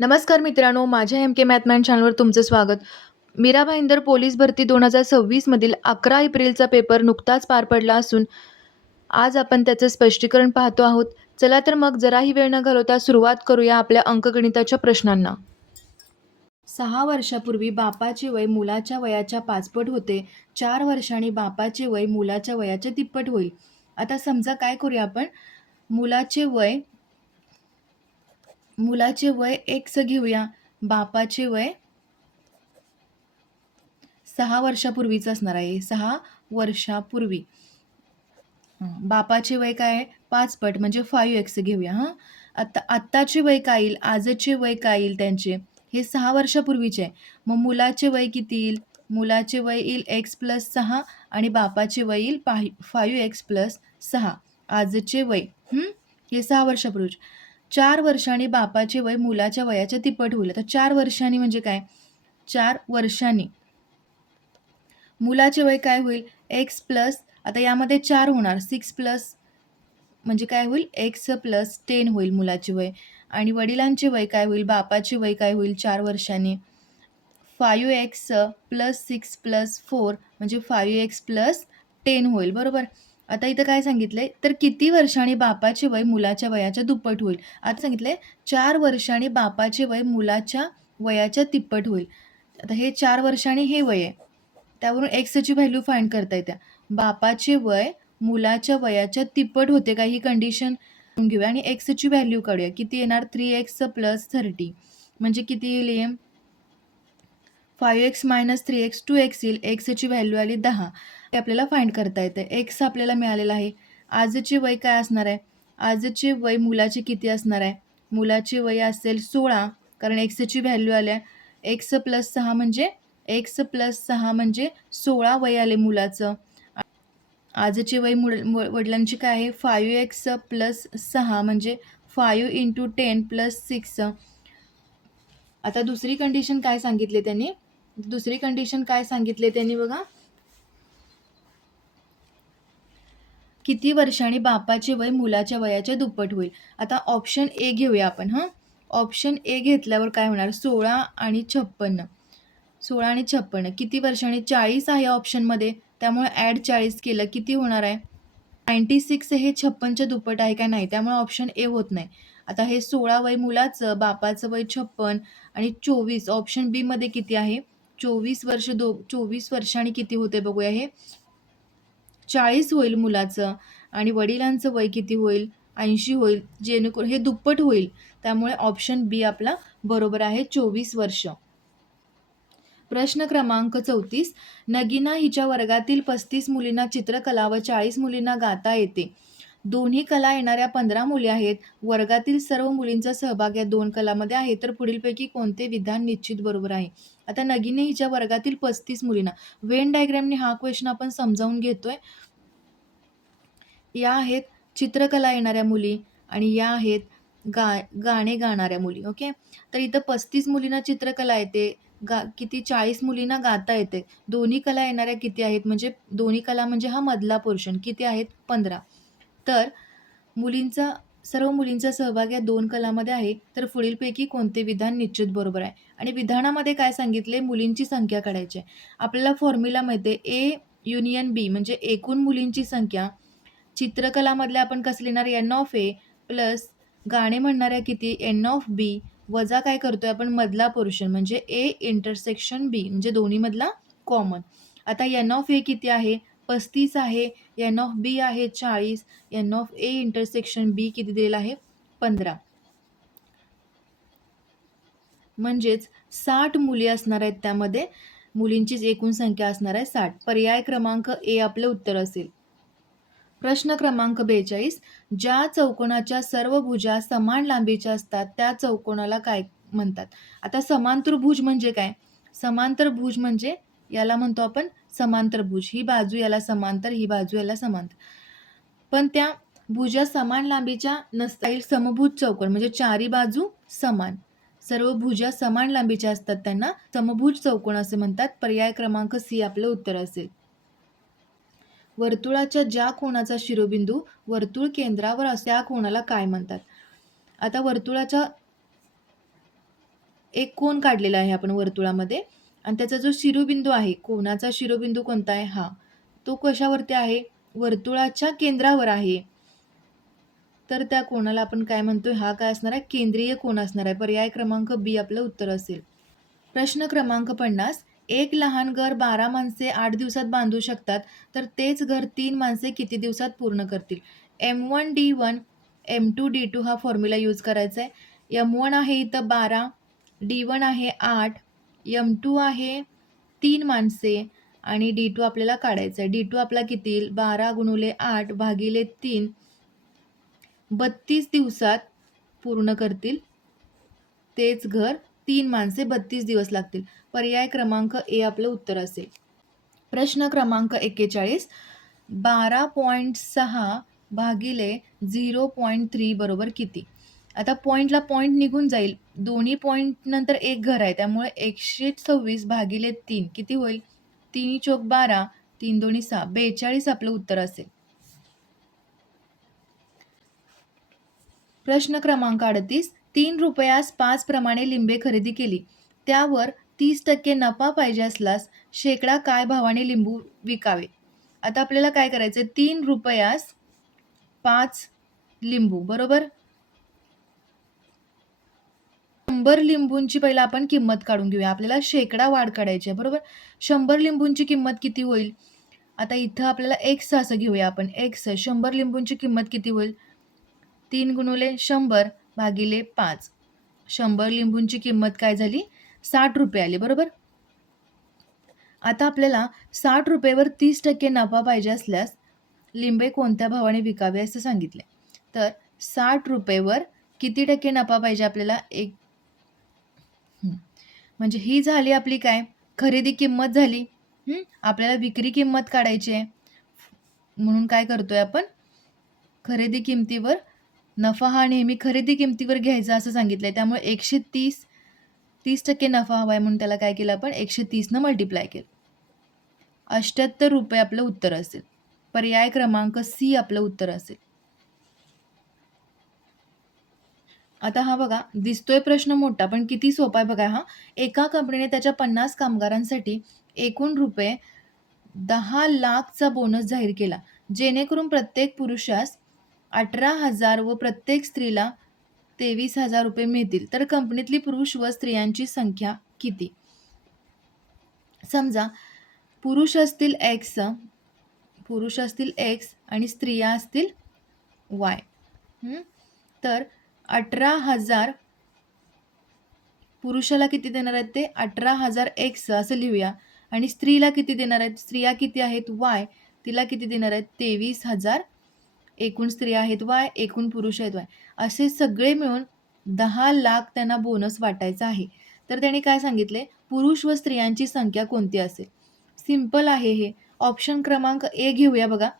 नमस्कार मित्रांनो, माझ्या एम के मॅथमॅन चॅनलवर तुमचं स्वागत. मीरा भाईंदर पोलीस भरती 2026 मधील 11 एप्रिलचा पेपर नुकताच पार पडला असून आज आपण त्याचं स्पष्टीकरण पाहतो आहोत. चला तर मग जराही वेळ न घालवता सुरुवात करूया आपल्या अंकगणिताच्या प्रश्नांना. 6 वर्षापूर्वी बापाचे वय मुलाच्या वयाच्या 5 पट होते. 4 वर्षांनी बापाचे वय मुलाच्या वयाच्या तिप्पट होईल. आता समजा काय करूया आपण, मुलाचे वय x घेऊया, बापाचे वय 6 वर्षापूर्वीचं असणार आहे. 6 वर्षापूर्वी बापाचे वय काय आहे? 5 पट म्हणजे 5x घेऊया. आत्ताचे वय काय येईल, आजचे वय काय येईल त्यांचे, हे 6 वर्षापूर्वीचे आहे. मग मुलाचे वय किती येईल? मुलाचे वय येईल x+6 आणि बापाचे वय येईल 5x+6. आजचे वय हे 6 वर्षापूर्वीचे. 4 वर्षांनी बापाचे वय मुलाच्या वयाच्या तिप्पट होईल. आता 4 वर्षांनी म्हणजे काय? 4 वर्षांनी मुलाचे वय काय होईल? x प्लस, आता यामध्ये 4 होणार, 6 प्लस म्हणजे काय होईल? x+10 होईल मुलाचे वय. आणि वडिलांचे वय काय होईल? बापाचे वय काय होईल 4 वर्षांनी? 5x+6+4 म्हणजे 5x+10 होईल, बरोबर. आता इथं काय सांगितलंय, तर किती वर्षांनी बापाचे वय मुलाच्या वयाच्या दुप्पट होईल. आता सांगितलंय 4 वर्षांनी बापाचे वय मुलाच्या वयाच्या तिप्पट होईल. आता हे 4 वर्षांनी हे वय आहे, त्यावरून एक्सची व्हॅल्यू फाइंड करता येते. बापाचे वय मुलाच्या वयाच्या तिप्पट होते का, ही कंडिशन घेऊया आणि एक्सची व्हॅल्यू काढूया. किती येणार? 3x+30 म्हणजे किती येईल? 5x - 3x 2x येईल. एक्सची व्हॅल्यू आली 10. ते आपल्याला फाइंड करता येते. एक्स आपल्याला मिळालेला आहे. आजचे वय काय असणार आहे? आजचे वय मुलाचे किती असणार आहे? मुलाचे वय असेल 16, कारण एक्सची व्हॅल्यू आल्या. x+6 म्हणजे 16 वय आले मुलाचं. आजचे वय वडिलांची काय आहे? 5x+6 म्हणजे 5 × 10 + 6. आता दुसरी कंडिशन काय सांगितले त्यांनी? बघा, किती वर्षांनी बापाचे वय मुलाच्या वयाच्या दुप्पट होईल. आता ऑप्शन ए घेऊया आपण. ऑप्शन ए घेतल्यावर काय होणार? 16 आणि 56. किती वर्षांनी? 40 आहे ऑप्शनमध्ये, त्यामुळे ॲड 40 केलं किती होणार आहे? 96 हे 56च्या दुप्पट आहे का? नाही, त्यामुळे ऑप्शन ए होत नाही. आता हे 16 वय मुलाचं, बापाचं वय 56 आणि 24 ऑप्शन बी मध्ये किती आहे? 24 वर्षांनी किती होते बघूया. हे 40 होईल मुलाचं आणि वडिलांचं वय किती होईल? 80 होईल, जेणेकरून हे दुप्पट होईल. त्यामुळे ऑप्शन बी आपला बरोबर आहे, 24 वर्ष. प्रश्न क्रमांक 34. नगीना हिच्या वर्गातील 35 मुलींना चित्रकला व 40 मुलींना गाता येते. दोन्ही कला येणाऱ्या 15 मुली आहेत. वर्गातील सर्व मुलींचा सहभाग या 2 कलामध्ये आहे, तर पुढीलपैकी कोणते विधान निश्चित बरोबर आहे? आता नगीने हिच्या वर्गातील 35 मुलींना, वेन डायग्रामने हा क्वेश्चन आपण समजावून घेतोय. या आहेत चित्रकला येणाऱ्या मुली आणि या आहेत गाणे गाणाऱ्या मुली. ओके, तर इथं 35 मुलींना चित्रकला येते, किती? 40 मुलींना गाता येते. दोन्ही कला येणाऱ्या किती आहेत? म्हणजे दोन्ही कला म्हणजे हा मधला पोर्शन, किती आहेत? 15. तर सर्व मुलींचा सहभाग या 2 कलामध्ये आहे, तर पुढीलपैकी कोणते विधान निश्चित बरोबर आहे? आणि विधानामध्ये काय सांगितले? मुलींची संख्या काढायची आहे. आपल्याला फॉर्म्युला माहिती आहे, ए युनियन बी म्हणजे एकूण मुलींची संख्या. चित्रकलामधल्या आपण कसं लिहिणार? n(a) प्लस गाणे म्हणणाऱ्या किती? n(b) वजा काय करतोय आपण? मधला पोर्शन म्हणजे a इंटरसेक्शन b म्हणजे दोन्ही मधला कॉमन. आता n(a) किती आहे? 35 आहे. n(b) आहे 40. n(a) इंटरसेक्शन b किती दिलेला आहे? 15. म्हणजेच 60 मुली असणार आहेत. त्यामध्ये मुलींचीच एकूण संख्या असणार आहे 60. पर्याय क्रमांक ए आपलं उत्तर असेल. प्रश्न क्रमांक 42. ज्या चौकोनाच्या सर्व भुजा समान लांबीच्या असतात त्या चौकोनाला काय म्हणतात? आता समांतरभुज म्हणजे काय? समांतरभुज म्हणजे याला म्हणतो आपण समांतरभुज. ही बाजू याला समांतर, ही बाजू याला समांतर. पण त्या भुजा समान लांबीच्या नसतील. समभुज चौकोन म्हणजे चारी बाजू समान. सर्व भुजा समान लांबीच्या असतात त्यांना समभुज चौकोन असे म्हणतात. पर्याय क्रमांक सी आपलं उत्तर असेल. वर्तुळाच्या ज्या कोनाचा शिरोबिंदू वर्तुळ केंद्रावर असतो त्या कोनाला काय म्हणतात? आता वर्तुळाच्या एक कोन काढलेला आहे आपण वर्तुळामध्ये आणि त्याचा जो शिरोबिंदू आहे, कोनाचा शिरोबिंदू कोणता आहे? हा. तो कशावरती आहे? वर्तुळाच्या केंद्रावर आहे. तर त्या कोनाला आपण काय म्हणतोय? हा काय असणार आहे? केंद्रीय कोन असणार आहे. पर्याय क्रमांक बी आपलं उत्तर असेल. प्रश्न क्रमांक 50. एक लहान घर 12 माणसे 8 दिवसात बांधू शकतात, तर तेच घर 3 माणसे किती दिवसात पूर्ण करतील? M1D1, M2D2 हा फॉर्म्युला यूज करायचा आहे. M1 आहे इथं 12, D1 आहे 8, M2 आहे 3 माणसे आणि D2 आपल्याला काढायचं आहे. D2 आपला किती येईल? 12 गुणुले 8 भागिले 3 32 दिवसात पूर्ण करतील. तेच घर 3 माणसे 32 दिवस लागतील. पर्याय क्रमांक ए आपलं उत्तर असेल. प्रश्न क्रमांक 41. 12.6 भागिले 0.3 बरोबर किती? आता पॉइंटला पॉइंट निघून जाईल. दोन्ही पॉइंट नंतर एक घर आहे. त्यामुळे 126 भागिले 3 किती होईल? 3 चोक 12, 3 दोन्ही 6, 42 आपलं उत्तर असेल. प्रश्न क्रमांक 38. 3 रुपयास 5 प्रमाणे लिंबे खरेदी केली. त्यावर 30% नफा पाहिजे असल्यास शेकडा काय भावाने लिंबू विकावे? आता आपल्याला काय करायचं? 3 रुपयास 5 लिंबू बरोबर. 100 लिंबूंची पहिला आपण किंमत काढून घेऊया. आपल्याला शेकडा वाढ काढायची आहे बरोबर. 100 लिंबूंची किंमत किती होईल? आता इथं आपल्याला x असं घेऊया आपण. x 100 लिंबूंची किंमत किती होईल? 3 गुणुले 100 भागिले 5. 100 लिंबूंची किंमत काय झाली? 60 रुपये आली बरोबर. आता आपल्याला 60 रुपयेवर 30% नफा पाहिजे असल्यास लिंबे कोणत्या भावाने विकावे असं सांगितले. तर 60 रुपयेवर किती टक्के नफा पाहिजे आपल्याला? म्हणजे ही झाली आपली काय? खरेदी किंमत झाली. आपल्याला विक्री किंमत काढायची आहे. म्हणून काय करतोय आपण? खरेदी किमतीवर नफा हा नेहमी खरेदी किमतीवर घ्यायचा असं सांगितलंय. त्यामुळे 30% नफा हवा आहे म्हणून त्याला काय केलं आपण? 130 मल्टिप्लाय केलं. 78 रुपये आपलं उत्तर असेल. पर्याय क्रमांक सी आपलं उत्तर असेल. आता हा बघा, दिसतोय प्रश्न मोठा पण किती सोपा आहे बघा हा. एका कंपनीने त्याच्या 50 कामगारांसाठी एकूण रुपये 10 लाखचा बोनस जाहीर केला, जेणेकरून प्रत्येक पुरुषास 18,000 व प्रत्येक स्त्रीला 23,000 रुपये मिळतील. तर कंपनीतली पुरुष व स्त्रियांची संख्या किती? समजा पुरुष असतील एक्स आणि स्त्रिया असतील वाय. तर 18,000 पुरुषाला किती देणार आहेत? ते 18,000 एक्स असं लिहूया. आणि स्त्रीला किती देणार आहेत? स्त्रिया किती आहेत? वाय. तिला किती देणार आहेत? 23,000. एकूण स्त्रिया आहेत वाय, एकूण पुरुष आहेत वाय. असे सगळे मिळून 10 लाख त्यांना बोनस वाटायचा आहे. तर त्यांनी काय सांगितले? पुरुष व स्त्रियांची संख्या कोणती असेल? सिंपल आहे हे. ऑप्शन क्रमांक ए घेऊया बघा.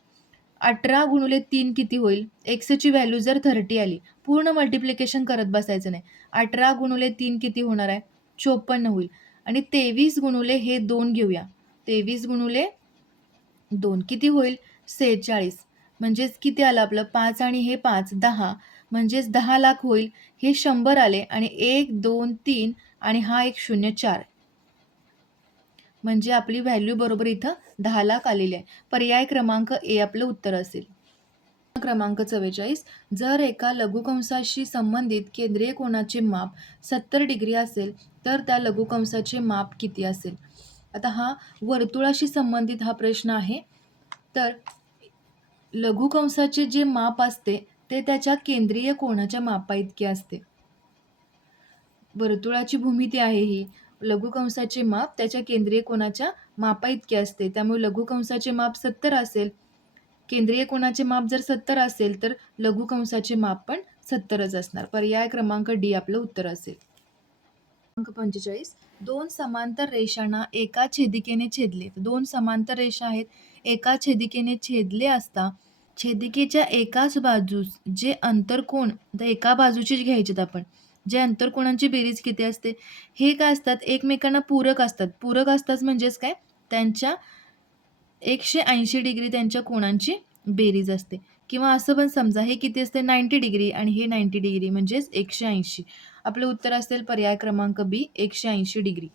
18 गुणुले 3 किती होईल? एक्सची व्हॅल्यू जर 30 आली, पूर्ण मल्टिप्लिकेशन करत बसायचं नाही. 18 गुणुले 3 किती होणार आहे? 54 होईल. आणि 23 गुणुले हे 2 घेऊया. 23 गुणुले 2 किती होईल? 46. म्हणजेच किती आलं आपलं? 5 आणि हे 5 10, म्हणजेच 10 लाख होईल. हे 100 आले आणि 1 2 3 आणि हा एक 0 4. म्हणजे आपली व्हॅल्यू बरोबर इथं 10 लाख आलेली आहे. पर्याय क्रमांक ए आपलं उत्तर असेल. क्रमांक 44. जर एका लघुकंसाशी संबंधित केंद्रीय कोनाचे माप 70 डिग्री असेल तर त्या लघुकंसाचे माप किती असेल? आता हा वर्तुळाशी संबंधित हा प्रश्न आहे. तर लघुकंसाचे जे माप असते ते त्याच्या केंद्रीय कोनाच्या मापाइतके असते. वर्तुळाची भूमिती आहे ही. लघुकंसाचे माप त्याच्या केंद्रीय कोनाच्या मापाइतके असते. त्यामुळे लघुकंसाचे माप 70 असेल. केंद्रीय कोनाचे माप जर 70 असेल तर लघुकंसाचे माप पण 70च असणार. पर्याय क्रमांक डी आपलं उत्तर असेल. क्रमांक 45. 2 समांतर रेषांना एका छेदिकेने छेदले. 2 समांतर रेषा आहेत, एका छेदिकेने छेदले असता छेदिकेच्या एकाच बाजूस जे अंतरकोन एका बाजूचीच घ्यायचेत आपण. जे अंतरकोनांची बेरीज किती असते? हे काय असतात? एकमेकांना पूरक असतात. पूरक असतात म्हणजेच काय? त्यांच्या 180 डिग्री त्यांच्या कोनांची बेरीज असते. किंवा असं पण समजा हे किती असते 90 डिग्री आणि हे 90 डिग्री म्हणजेच 180. आपलं उत्तर असेल पर्याय क्रमांक बी 180 डिग्री.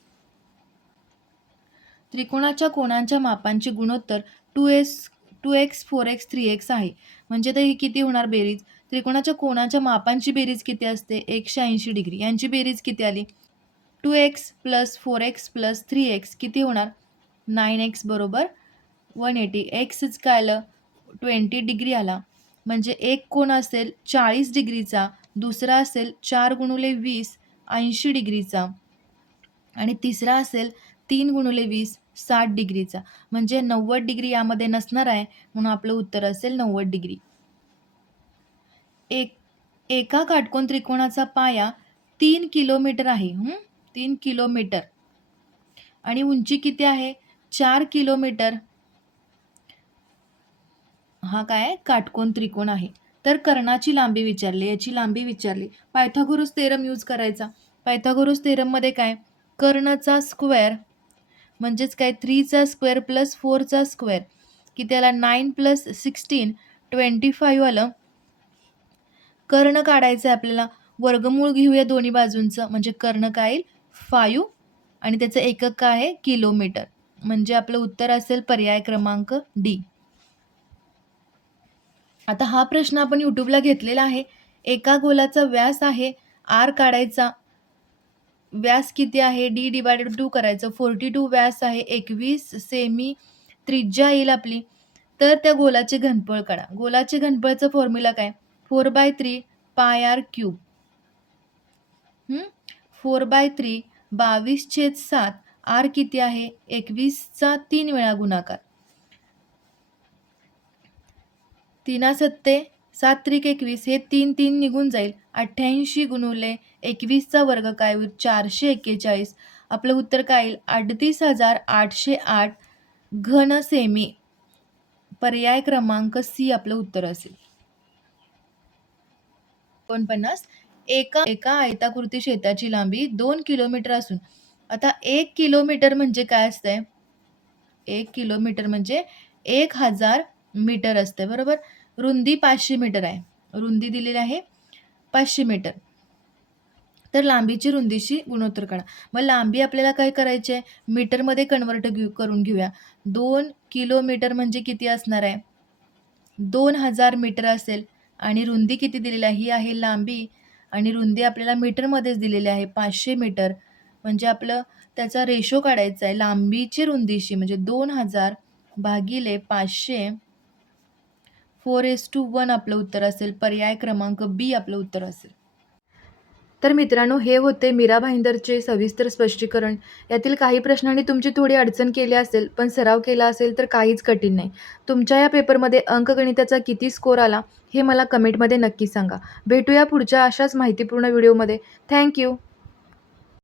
त्रिकोणाच्या कोनांच्या मापांचे गुणोत्तर 2x 4x 3x आहे. म्हणजे तर ही किती होणार बेरीज? त्रिकोणाच्या कोनाच्या मापांची बेरीज किती असते? 180 डिग्री. यांची बेरीज किती आली? 2x + 4x + 3x किती होणार? 9x बरोबर 180. एक्सच काय आलं? 20 डिग्री आला. म्हणजे एक कोन असेल 40 डिग्रीचा, दुसरा असेल 4 × 20 80 डिग्रीचा आणि तिसरा असेल 3 × 20 60 डिग्रीचा. म्हणजे 90 डिग्री यामध्ये नसणार आहे, म्हणून आपलं उत्तर असेल 90 डिग्री. एका काटकोन त्रिकोणाचा पाया 3 किलोमीटर आहे. 3 किलोमीटर आणि उंची किती आहे? 4 किलोमीटर. हा काय आहे? काटकोन त्रिकोण आहे. तर कर्णाची लांबी विचारली, याची लांबी विचारली. पायथागोरस थेरम यूज करायचा. पायथागोरस थेरममध्ये काय? कर्णचा स्क्वेअर म्हणजेच काय 3चा स्क्वेअर + 4चा स्क्वेअर किती आला? 9 + 16 25 आलं. कर्ण काढायचं आहे आपल्याला. वर्गमूळ घेऊया दोन्ही बाजूंचं. म्हणजे कर्ण काय येईल? 5 आणि त्याचं एकक काय आहे? किलोमीटर. म्हणजे आपलं उत्तर असेल पर्याय क्रमांक डी. आता हा प्रश्न आपण यूट्यूबला घेतलेला आहे. एका गोलाचा व्यास आहे आर काढायचा. व्यास किती आहे? d/2 करायचं. 42 व्यास आहे. 21 सेमी त्रिज्या येईल आपली. तर त्या गोलाचे घनफळ काढा. गोलाचे घनफळचा फॉर्म्युला काय? 4/3 πr³. 4/3 22/7 आर किती आहे? 21चा 3 वेळा गुणाकार. 3 7 त्रिक 21 हे 3 निघून जाईल. 88 × 21चा वर्ग काय होईल? 441. आपलं उत्तर काय येईल? 38,808 घन सेमी. पर्याय क्रमांक सी आपलं उत्तर असेल. 49 एका आयताकृती शेताची लांबी 2 किलोमीटर असून आता 1 किलोमीटर म्हणजे काय असतंय? 1 किलोमीटर म्हणजे 1000 मीटर असते बरोबर. रुंदी 500 मीटर आहे. रुंदी दिलेली आहे 500 मीटर. तर लांबीची रुंदीशी गुणोत्तर काढा. मग लांबी आपल्याला काय करायची आहे? मीटरमध्ये कन्वर्ट करून घेऊया. 2 किलोमीटर म्हणजे किती असणार आहे? 2000 मीटर असेल आणि रुंदी किती दिलेली आहे? ही आहे लांबी आणि रुंदी आपल्याला मीटरमध्येच दिलेली आहे 500 मीटर. म्हणजे आपलं त्याचा रेशो काढायचा आहे लांबीची रुंदीशी म्हणजे 2000 भागिले 500 4:1 आपलं उत्तर असेल. पर्याय क्रमांक बी आपलं उत्तर असेल. तर मित्रांनो, हे होते मीरा भाईंदरचे सविस्तर स्पष्टीकरण. यातील काही प्रश्नांनी तुमची थोडी अडचण केली असेल, पण सराव केला असेल तर काहीच कठीण नाही. तुमच्या या पेपरमध्ये अंकगणिताचा किती स्कोर आला हे मला कमेंटमध्ये नक्की सांगा. भेटूया पुढच्या अशाच माहितीपूर्ण व्हिडिओमध्ये. Thank you.